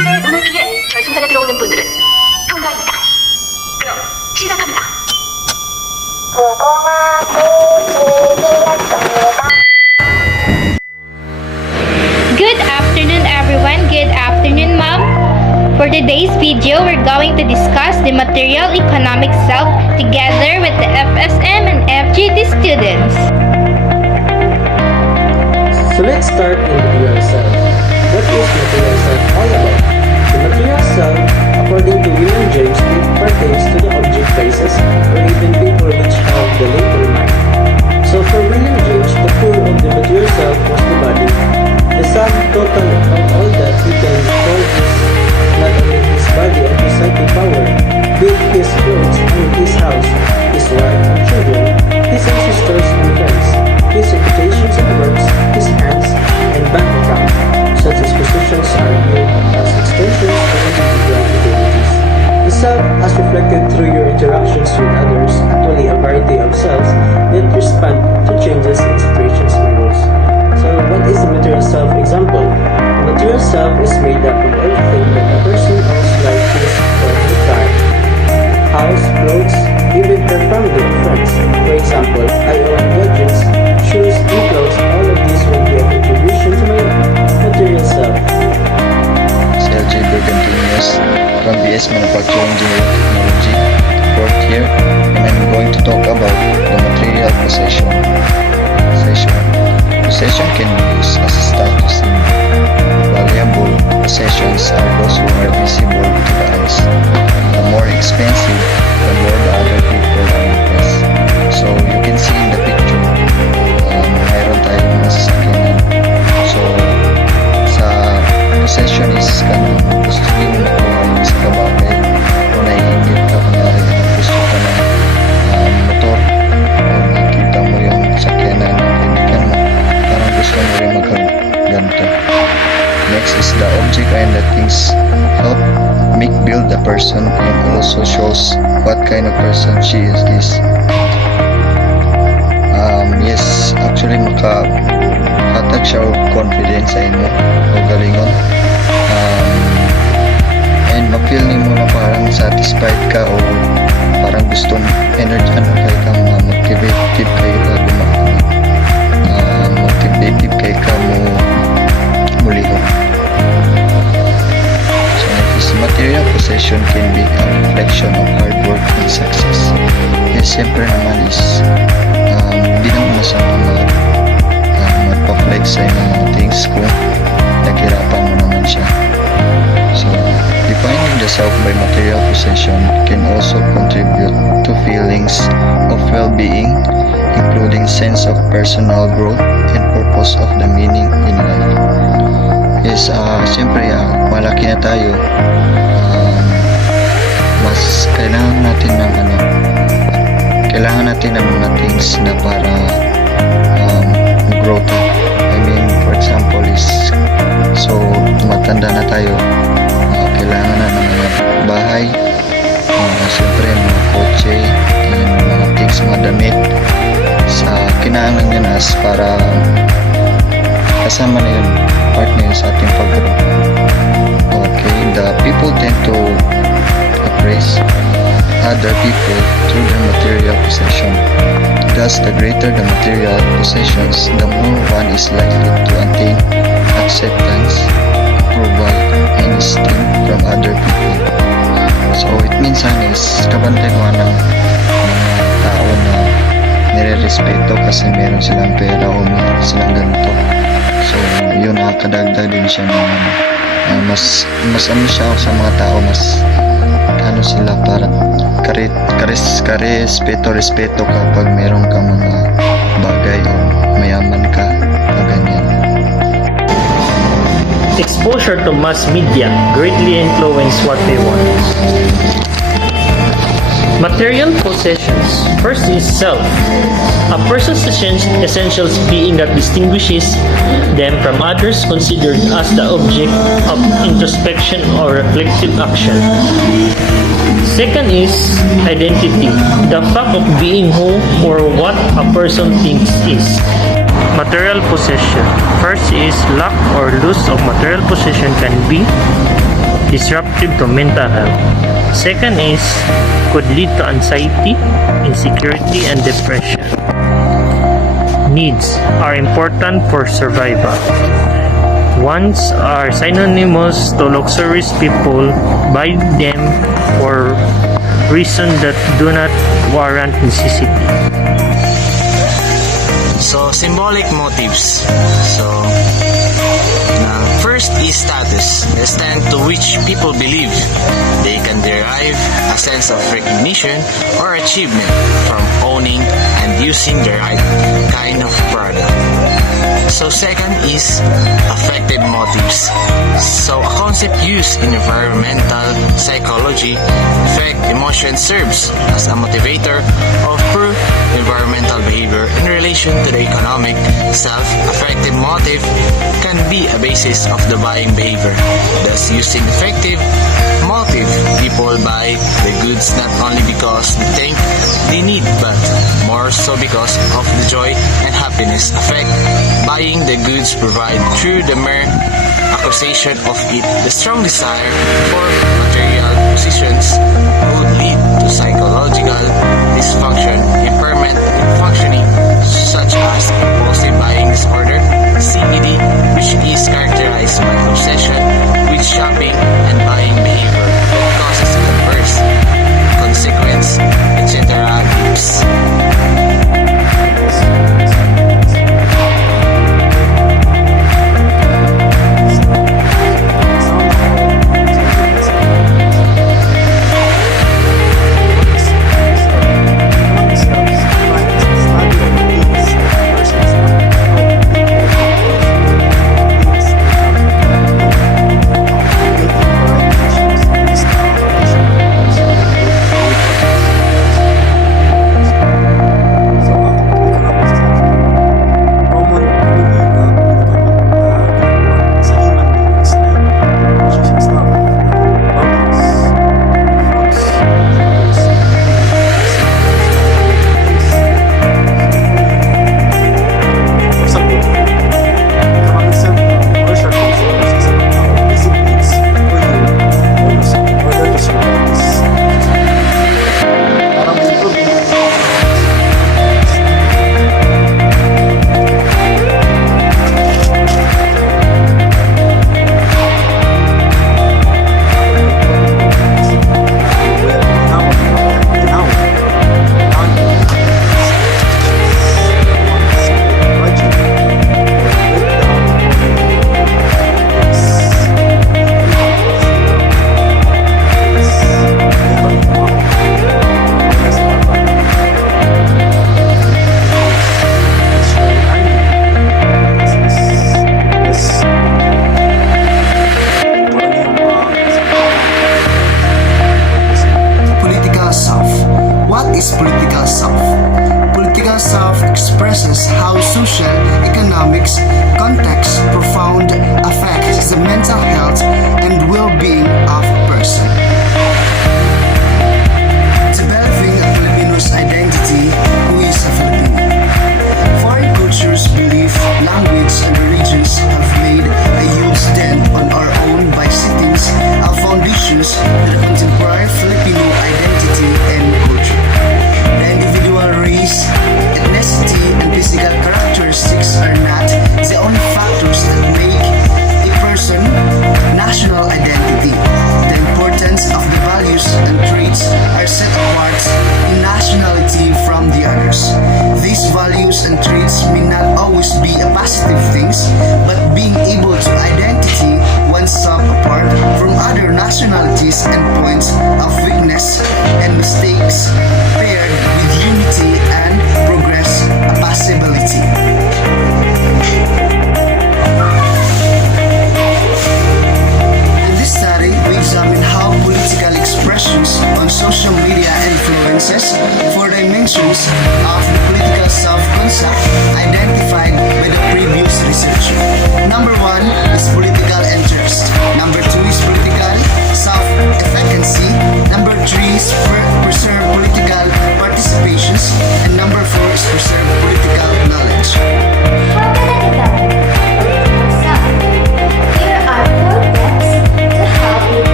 실내 문을 피해 결승선에 들어오는 분들은 통과입니다. 그럼 시작합니다. Good afternoon everyone, good afternoon ma'am. For today's video, we're going to discuss the material economic self together with the FSM and FGT students. So let's start in the material self. What is material self all about? The material self, according to William James, it pertains to the object places or even people which have the later mind. So for William James, the core of the material self was the body, the sum total of all that he can call his, not only his body and his psychic power, but his clothes and his house, his wife and children, his ancestors and friends, his occupations and works, his hands, and bank account. Such as positions are viewed as extensions of individual abilities. The self, as reflected through your interactions with others, actually a variety of selves that respond to changes in situations and rules. So, what is the material self example? The material self is made up of everything that a person owns, like his or her car, house, clothes, even her family and friends. For example, I own gadgets, shoes, and clothes. All of these will be a contribution to my material self. CLJ Bergantinos from BS Manufacturing Engineering Technology, 4th year, and I'm going to talk about the material possession. Possession can be used as a status symbol. Valuable possessions are those who are visible to the eyes. The more expensive, the more the other people are impressed. So you can see in the picture, mayroon tayong masasakyanan. So sa possession is kanang gusto nyo makuha yung isa ka bagay o naiingit ka kunyari na gusto ka ng motor o nakita mo yung sakyanan na kaibigan mo, parang gusto mo rin magkaganto. Next is the object and the things help make build a person and also shows what kind of person she is. Yes, actually makatag siya og confidence sa inyo o galingon. And ma-feel nimo na parang satisfied ka o parang gustong energy kay ka, motivated kay ka motivated kay ka mulihok. So next, material possession can be a reflection of hard work and success. Yes, siyempre naman is hindi naman masama magpa-flex sa mga things kung naghirapan mo naman siya. So, defining the self by material possession can also contribute to feelings of well-being, including sense of personal growth and purpose of the meaning in life. Yes, siyempre, malaki na tayo. Mas kailangan natin ng mga things na para grow tayo. I mean, for example is, so tumatanda na tayo, kailangan na ng mga bahay, siyempre mga kotse, and mga things, mga damit, sa kinahanglan yun as para kasama na yun, part na yun sa ating pag-grow. Okay, the people tend to appraise other people through their material possession. Thus, the greater the material possessions, the more one is likely to attain acceptance, approval, and esteem from other people. So, it means is kabantay mo ng mga tao na nire-respeto kasi meron silang pera o meron silang ganito. So, yun nakakadagdag din siya ng mas ano siya sa mga tao, mas ano sila para respeto kapag meron ka mga bagay o mayaman ka o ganyan. Exposure to mass media greatly influence what they want. Material possessions. First is self. A person's essentials being that distinguishes them from others considered as the object of introspection or reflective action. Second is identity. The fact of being who or what a person thinks is. Material possession. First is lack or loss of material possession can be disruptive to mental health. Second is could lead to anxiety, insecurity, and depression. Needs are important for survival. Wants are synonymous to luxurious people buy them for reasons that do not warrant necessity. So, symbolic motives. So, first is status, the extent to which people believe they can derive a sense of recognition or achievement from owning and using the right kind of product. So second is affective motives. So a concept used in environmental psychology, affect emotion serves as a motivator of poor environmental behavior in relation to the economic. Self-affective motive can be a basis of the buying behavior. Thus, using effective motive, people buy the goods not only because they think they need, but more so because of the joy and happiness effect buying the goods provide through the mere acquisition of it. The strong desire for material possessions would lead to psychological dysfunction, impairment in functioning, such as impulsive buying disorder, CBD, which is characterized by obsession with shopping and buying behavior that causes adverse consequence, etc. nationalities and points of